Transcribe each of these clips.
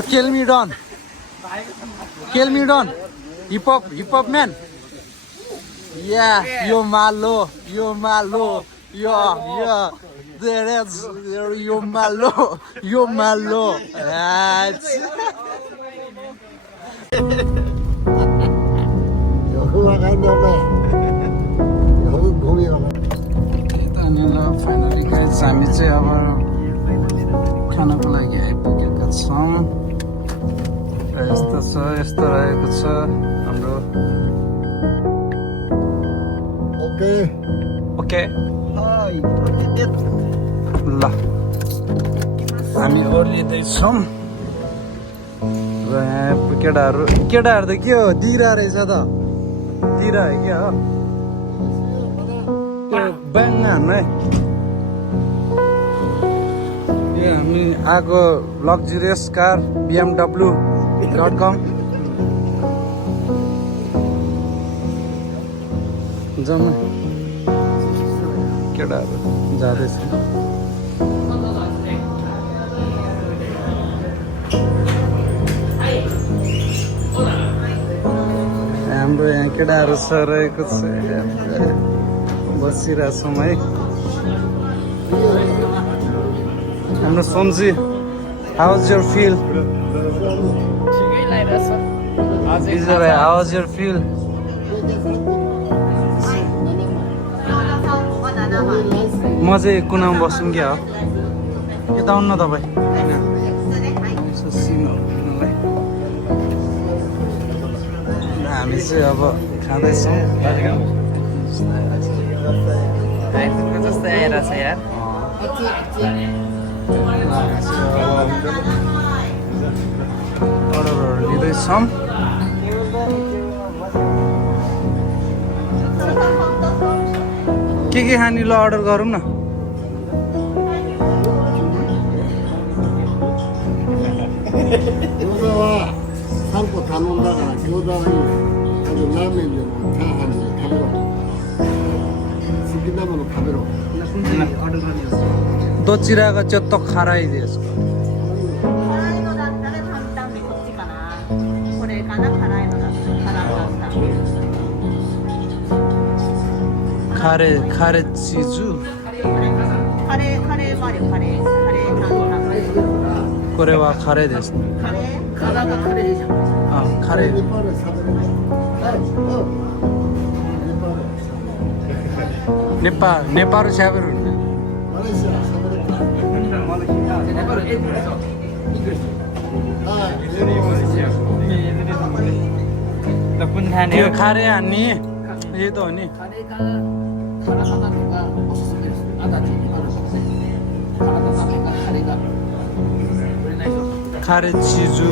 Oh, kill me, Don. Kill me, Don. Hip hop man. Yeah, you're malo. Yeah. There is, you're malo. That's. Finally, guys, हामी चाहिँ अब खानको लागि आइपुगेका छौँ र यस्तो रहेको छ हाम्रो ओके ल हामी ओर्लिँदैछौँ र यहाँ केटाहरू त के हो दिइरहेको रहेछ त दिइरह्यो क्या हो त्यो ब्याङ्क हान्नु है यो हामी आएको लग्जरियस कार BMW.com जम्मै केटाहरू जाँदैछ हाम्रो यहाँ केटाहरू रहेको छ बसिरहेको छौँ है हाम्रो सोमजी how was your feel how was your feel म चाहिँ कुनामा बस्छु क्या हो यता आउनु न तपाईँ हामी चाहिँ अब खाँदैछौँ जस्तै आइरहेछ यार अर्डरहरू लिँदैछौँ के खाने ल अर्डर गरौँ नどちらがちょっと辛いですか辛いのだったら担々でこっちかなこれかな辛いのだったら辛担々カレーチーズカレーもあるよカレー担々これはカレーですねカレーカレーじゃんあカレーनेपाल स्याबर हुने त्यो खारे हान्ने यही त हो नि खारे चिजु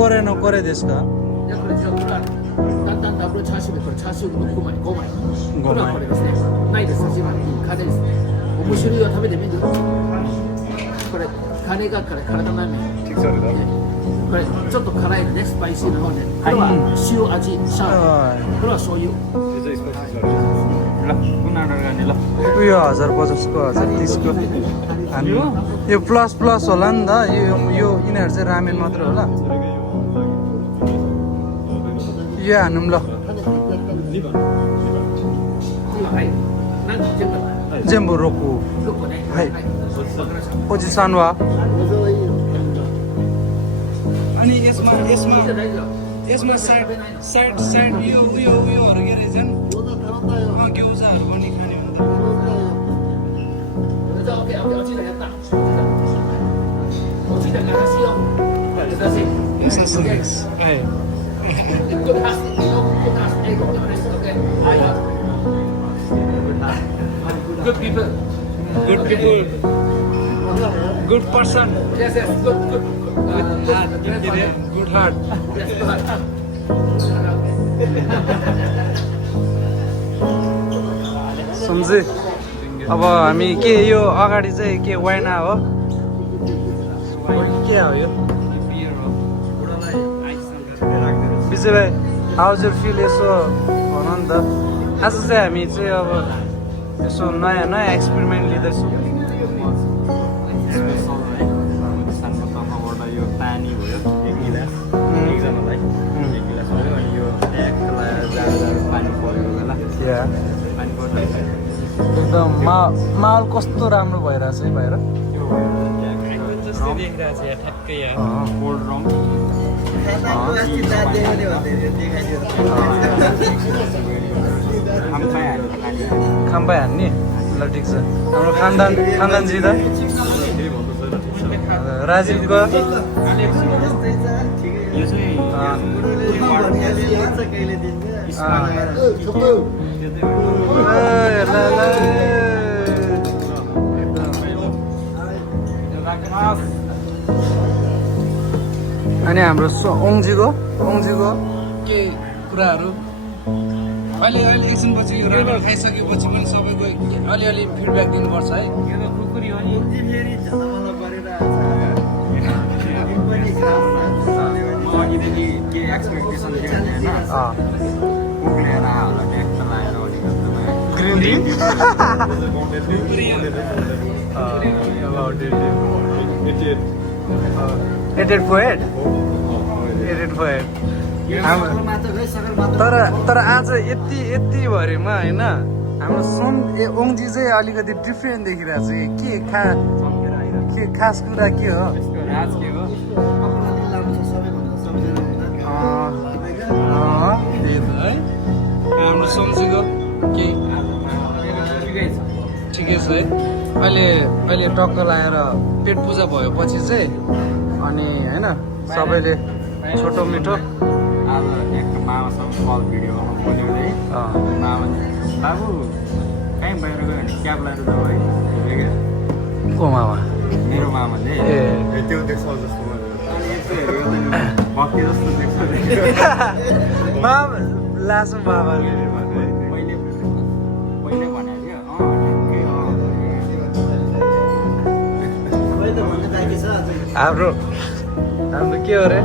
これのこれですかないです刺身カレーですね面白いは食べてみてくださいこれカレーがから体の麺これちょっと辛いのねスパイシーな方でこれは塩味シャーこれは醤油यो 1050 को 1030 को यो प्लस होला नि त यो यिनीहरू चाहिँ रामेन मात्र होला यो हानौँ ल全部6はいおじさんはअनि यसमा साइड उयोहरू के रहेछन् ग्याउजाहरू पनि खाने हो Good people. Good person. Yes, good. Good heart. सम्झे अब हामी के यो अगाडि चाहिँ के वाइना हो के हो यो विजय हाउज योर फिल यसो भन नि त आज चाहिँ हामी चाहिँ अब यसो नयाँ नयाँ एक्सपेरिमेन्ट लिँदैछौँ सर्वप्रथमबाट यो पानी भयो 1 गिलास एकजनालाई 1 गिलास भयो अनि यो एकलाई जाडो पानी परेको बेला पानी पर्छ एकदम माहौल कस्तो राम्रो भइरहेछ है बाहिर जस्तै देखिरहेको छ यहाँ ठ्याक्कै यहाँ कोल्ड रम खाम्पाइ हान्ने ल ठिक छ हाम्रो खानदानजी त राजीवको यो चाहिँ अनि हाम्रो ओङजीको के कुराहरू अहिले एकछिनपछि यो रामेन खाइसकेपछि पनि सबैको अलिअलि फिडब्याक दिनुपर्छ है यो त कुकुरी हो नि म अघिदेखि के एक्सपेक्टेसन थियो होइन कुकुर आयो होला ट्याक्क लगाएर ग्रिन तर आज यति भरिमा होइन हाम्रो ओङजी चाहिँ अलिकति डिफ्रेन्ट देखिरहेको छ के खास कुरा के हो राज के हो हाम्रो सम्झीको के ठिकै छ है अहिले टक्क लगाएर पेट पूजा भएपछि चाहिँ अनि होइन सबैले छोटो मिठो आज एक मामासँग कल भिडियो बोल्यो है मामा बाबु कहीँ बाहिर गयो भने क्याब लगाएर जाऊ है को मामा मेरो मामाले त्यो देख्छ जस्तो भक्ति जस्तो देख्छ मामा लासो बाबाले मैले पहिल्यै भनेको थियो हाम्रो के हो रे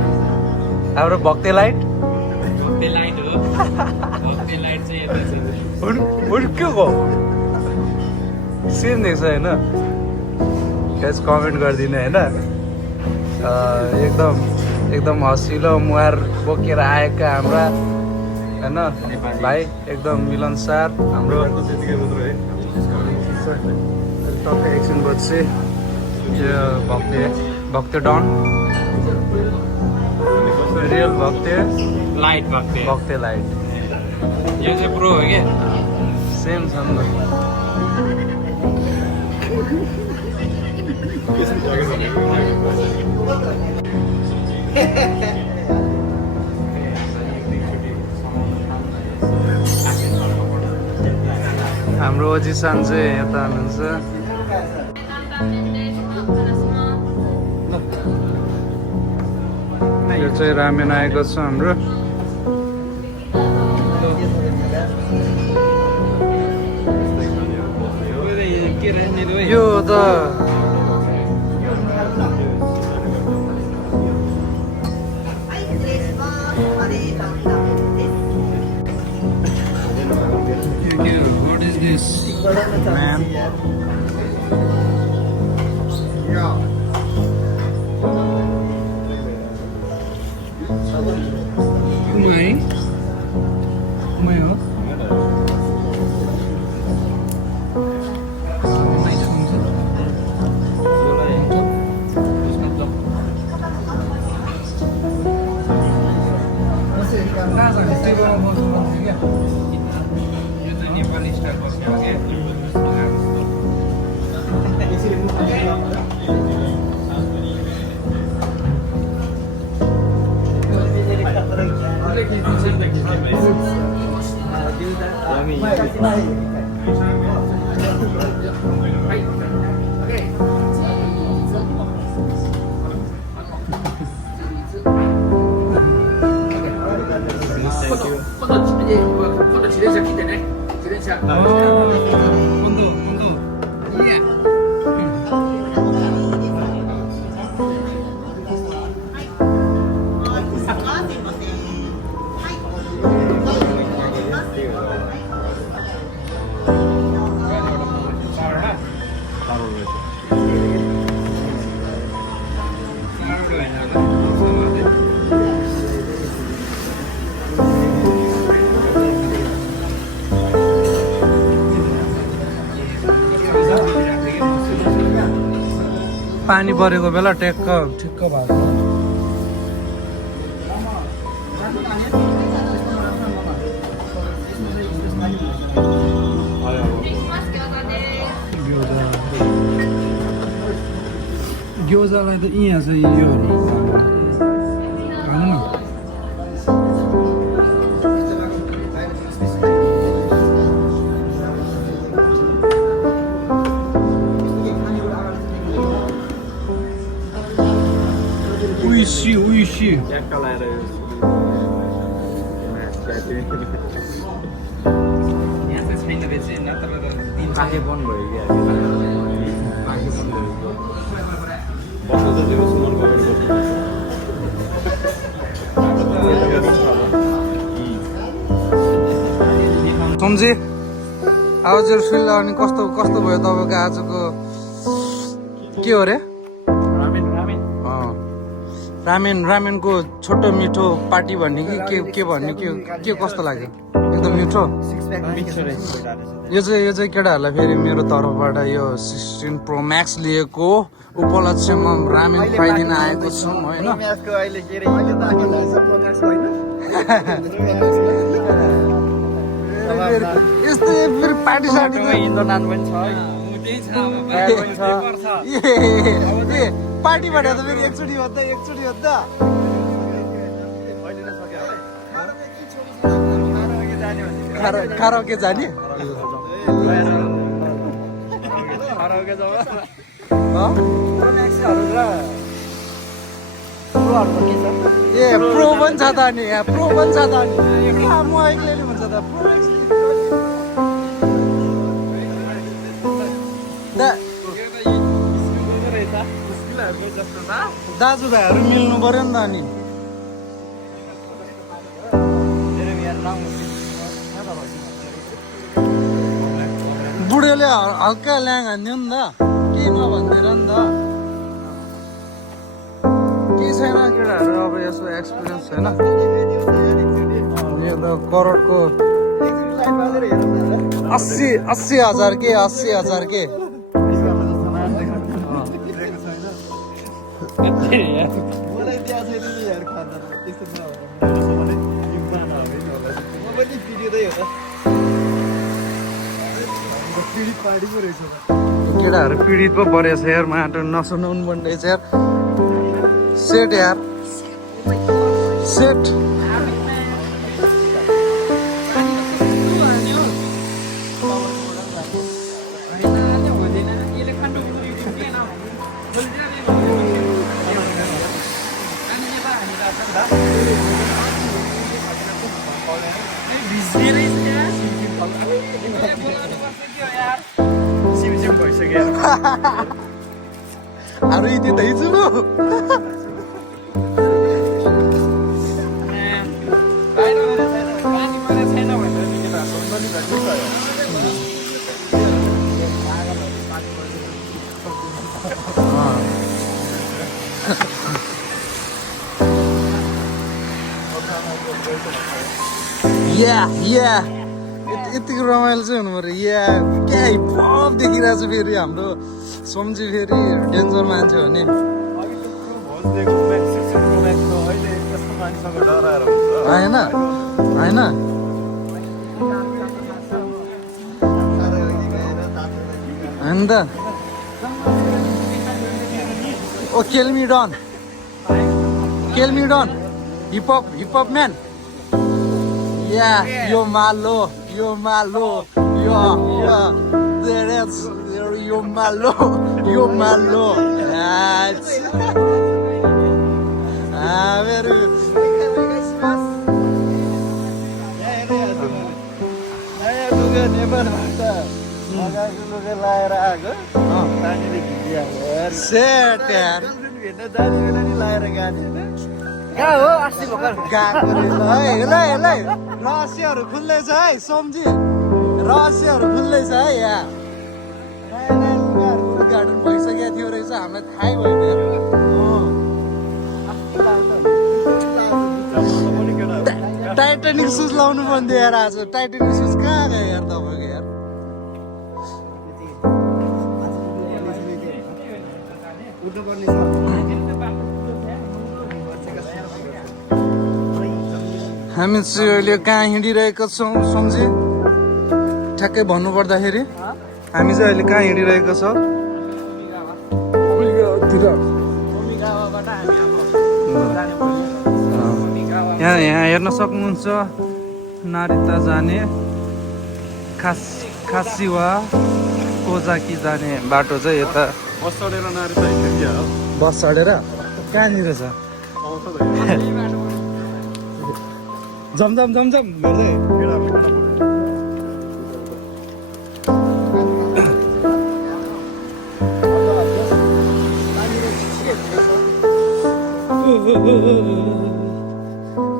हाम्रो भक्ति लाइट के हो सेम देख्छ होइन गाइस कमेन्ट गरिदिनु होइन एकदम हँसिलो मुहार बोकेर आएका हाम्रा होइन भाइ एकदम मिलनसार हाम्रो टक्कै एकछिनपछि यो भक्ति डन रियल भक्ति लाइट यो चाहिँ प्रो हो क्या सेम छ नि हाम्रो अजिसान चाहिँ यता हुनुहुन्छ यो चाहिँ रामेन आएको छ हाम्रो यो त What is this, man? Umay ho?今度自転車来てね。自転車。今度。いいや。पानी परेको बेला ठिक्क भएको ग्योजालाई त यहाँ छ यो खानु न उइसी ट्याक्क लाएर आँखे बन्द भयो क्या आँखे बन्द भयो बस्नु त त्यो सुमन गएर सम्झे हजुर फिल अनि कस्तो कस्तो भयो तपाईँको आजको के हो रे रामेनको छोटो मिठो पार्टी भन्ने कि के भन्ने के कस्तो लाग्यो एकदम मिठो यो चाहिँ केटाहरूलाई फेरि मेरो तर्फबाट यो 16 Pro Max लिएको उपलक्ष्यमा रामेन खुवाइदिन आएको छौँ होइन यस्तो फेरि पार्टी सार्टीको इन्द्रनाथ पनि छ पार्टी भनेर त फेरि एकचोटि होद्दा खाराओके जाने ए प्रो पनि छ त नि प्रो पनि छ त नि म एक्लैले भन्छ त प्रो दाजुभाइहरू मिल्नु पर्यो नि त अनि बुढोले हल्का ल्याङ हान्थ्यो नि त केही नभनिदिएर नि त केही छैन केटाहरू अब यसो एक्सपिरियन्स छैन यो त करोडको 80,000 के 80,000 के केटाहरू पीडित पो परेछ यार माटो नसुनाउनु पर्ने यार सेट यार सेट अरे यति दैछु न यतिको रमाइलो चाहिँ हुनु पऱ्यो क्या हिपहप देखिरहेको छ फेरि हाम्रो सम्झी फेरि डेन्जर मान्छे हो नि होइन होइन होइन त ओ केलमी डन हिपहप म्यान यो मालो yo malo, yo malo. That's very. Set यार रहस्यहरू खुल्दैछ है सम्झी रहस्यहरू खुल्दैछ है यहाँ उद्घाटन भइसकेको थियो रहेछ हामीलाई थाहै भएन टाइटानिक सुज लाउनु पर्ने यार आज टाइटानिक सुज कहाँ गयो यार तपाईँको यार हामी चाहिँ अहिले कहाँ हिँडिरहेका छौँ सम्झे ठ्याक्कै भन्नुपर्दाखेरि हामी चाहिँ अहिले कहाँ हिँडिरहेको छ यहाँ हेर्न सक्नुहुन्छ नारिता जाने खासिवा कोजाकी जाने बाटो चाहिँ यता बस चढेर नारिता हिँड्ने क्या हो बस चढेर कहाँनिर छ जमजम जमजम गर्दै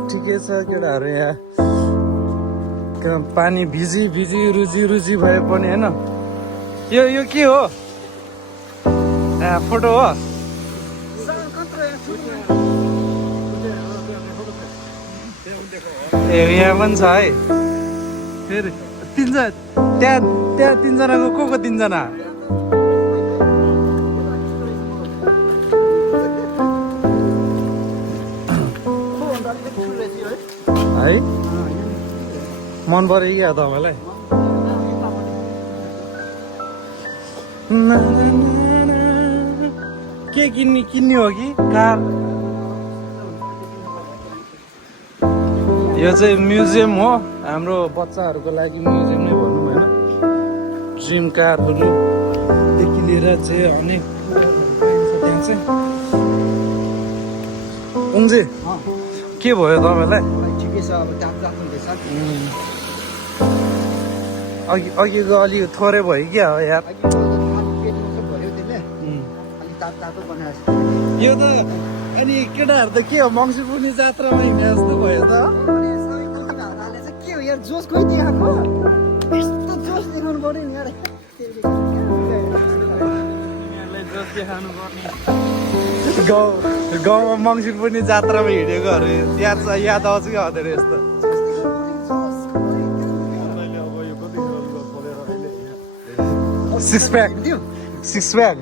ठिकै छ केटाहरू यहाँ पानी भिजी भिजी रुजी भए पनि होइन यो के हो फोटो हो ए यहाँ पनि छ है फेरि त्यहाँ तिनजनाको को तिनजना है मन पऱ्यो क्या तपाईँलाई के किन्ने हो कि कार यो चाहिँ म्युजियम हो हाम्रो बच्चाहरूको लागि म्युजियम नै भनौँ होइन ड्रिम कारहरूदेखि लिएर चाहिँ अनेक त्यहाँ चाहिँ उङ्जे के भयो तपाईँलाई ठिकै छ अब टाप जाँदैछ अघिको अलिक थोरै भयो क्या हो यार यो त अनि केटाहरू त के हो मङ्सिर पुर्णे जात्रामा हिँडे जस्तो भयो त के हो यार जोस खोइ दिएको यस्तो जोस देखाउनु पर्यो नि यार गाउँमा मङ्सिर पुर्णे जात्रामा हिँडेकोहरू याद आउँछ क्या हुँदैन यस्तो सिक्स प्याक सिक्स प्याक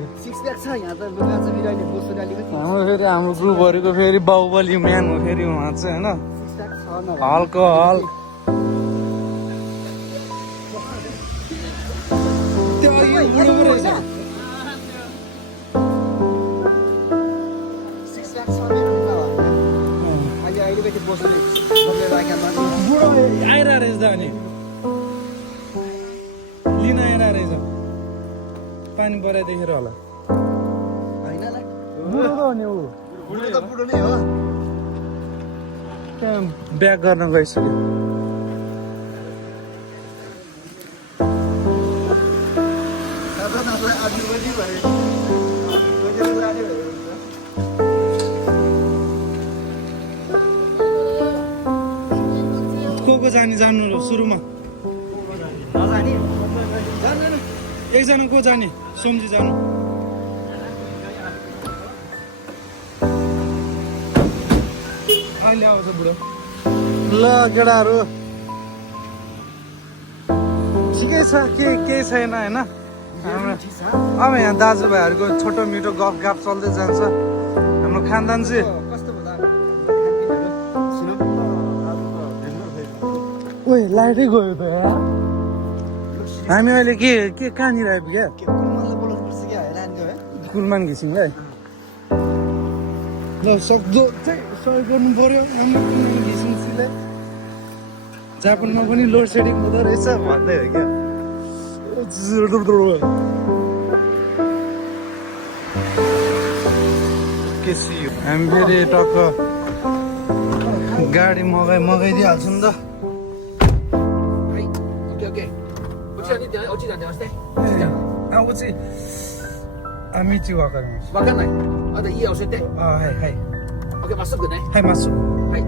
छ यहाँ त लुगा चाहिँ मेरो अहिले बोसो अलिकति हाम्रो फेरि हाम्रो ग्रुपहरूको फेरि बाहुबली म्यान हो फेरि उहाँ चाहिँ होइन हलको हल त्यो अघि बुढो पो रहेछ बुढो आइरहेको रहेछ त अनि लिन आइरहेको रहेछ पानी पराइ देखेर होला बुढो नि ऊ बुढो नै हो त्यहाँ ब्याक गर्न गइसक्यो को जाने जानु सुरुमा एकजना को जाने सम्झी जानु अहिले आउँछ बुढो ल केटाहरू ठिकै छ केही छैन होइन अब यहाँ दाजुभाइहरूको छोटो मिठो गफ गाफ चल्दै जान्छ हाम्रो खानदान चाहिँ ओइ लाइटै गयो त यार हामी अहिले के कहाँनिर आइपुग्यो कुलमान घिसिङलाई ल सक्दो चाहिँ सहयोग गर्नु पर्यो हाम्रो कुलमान घिसिङलाई जापानमा पनि लोड सेडिङ हुँदो रहेछ भन्दै हो क्या हामी फेरि टक्क गाडी मगाइदिइहाल्छु नि त Amici wakarimashita. Wakanai. Ada iya osete. Hai. Oke, masuk ne? Hai, masuk. Hai.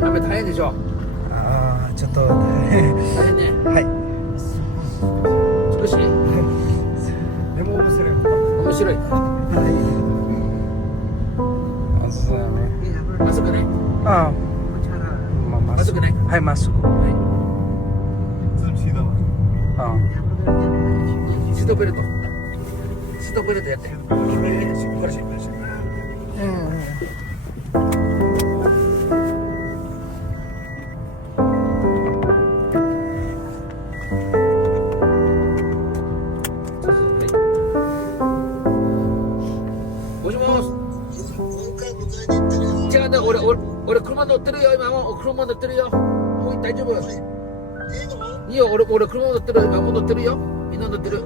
Ame daien desho? Chotto. Daien ne. Hai. Sushi. Demo omoshiroi. Omoshiroi. Hai. Masuk ne? Masuk ne? Hai, masuk. Hai. 어. 스톱벨트やって。그렇지. 乗ってるよ今もう車乗ってるよもう大丈夫いいよ俺車乗ってる今もう乗ってるよみんな乗ってる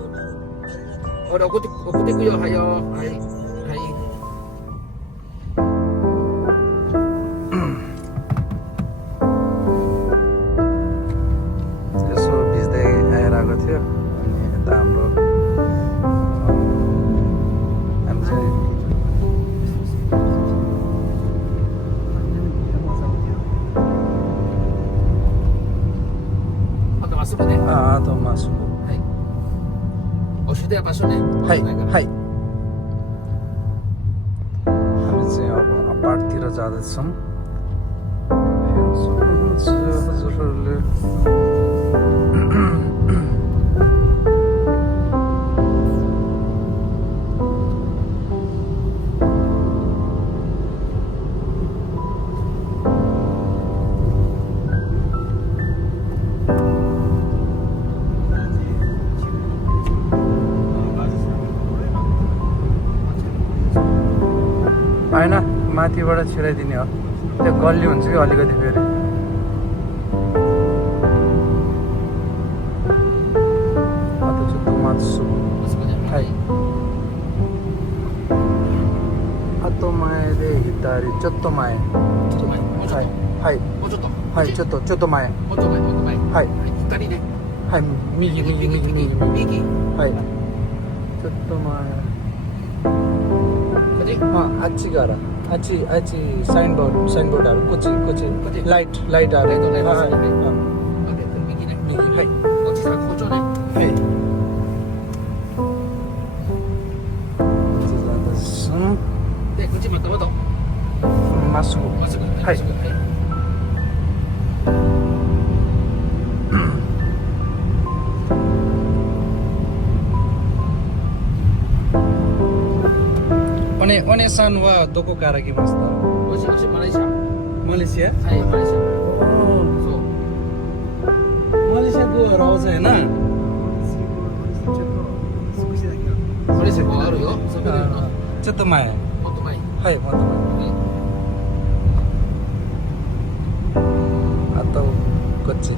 俺送ってくよはいよはいはいयसो भिज्दै आइरहेको थियो अनि यता हाम्रो हामी चाहिँまたまっすぐね あとमासु はいおしで場所ね high high हामी चाहिँ अब अपार्टतिर जाँदैछौँ हेर्न सक्नुहुन्छ हजुरहरूले होइन माथिबाट छिराइदिने हो त्यो गल्ली हुन्छ कि अलिकति फेरि अझ चाहिँ मासु あそこね はいあと前で左ちょっと前ちょっと前もうちょっとはいはいもうちょっとはいちょっと前もっと前もっと前はい左ねはい右右右右右右はいちょっと前こっち あっちからあっちサインボードあるこっちライトあるライトはいねはい右ね右はいこっちさ校長ねはいでこっちまたまた masuk まっすぐはいまっすぐはい One san wa doko kara kimasta? おしマレーシア Malaysia? はいマレーシア Oh, そう Malaysia को राउज है ना? マレーシアもあるよそこでも ちょっと前。っと前はい、もっと前。あとこっち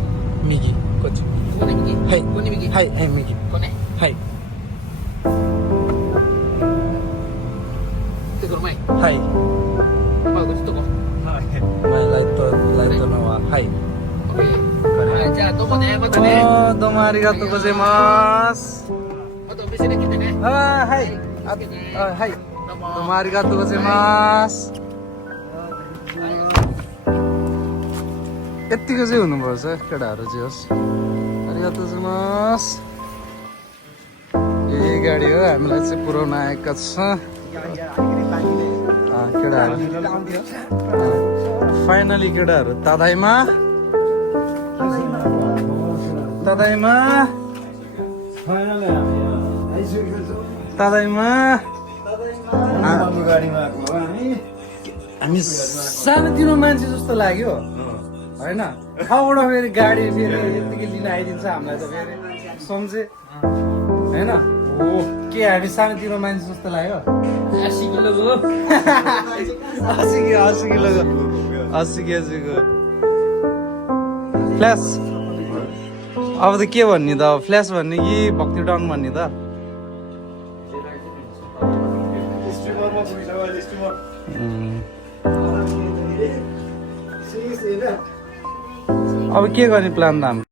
右こっちここね右はいここに右はいはい右ここねはいでこの前はいまあこっちとこ前ライトのははいオッケーはいじゃあどうもねまたねおーどうもありがとうございますあとお店で来てねあーはいはいどうもどうもありがとうございますयत्तिको चाहिँ हुनुपर्छ केटाहरू चाहिँ होस् आरिगातो गोजाइमास यही गाडी हो हामीलाई चाहिँ पुऱ्याउन आएका छ केटाहरू फाइनली केटाहरू तादाइमा हामी सानोतिनो मान्छे जस्तो लाग्यो होइन ठाउँबाट फेरि गाडी फेरि यत्तिकै लिन आइदिन्छ हामीलाई त फेरि सम्झे होइन हो के हामी सानोतिनो मान्छे जस्तो लाग्यो 80 किलोको 80 केजीको फ्ल्यास अब त के भन्ने त अब फ्ल्यास भन्ने कि भक्ति डाउन भन्ने त अब के गर्ने प्लान त हाम्रो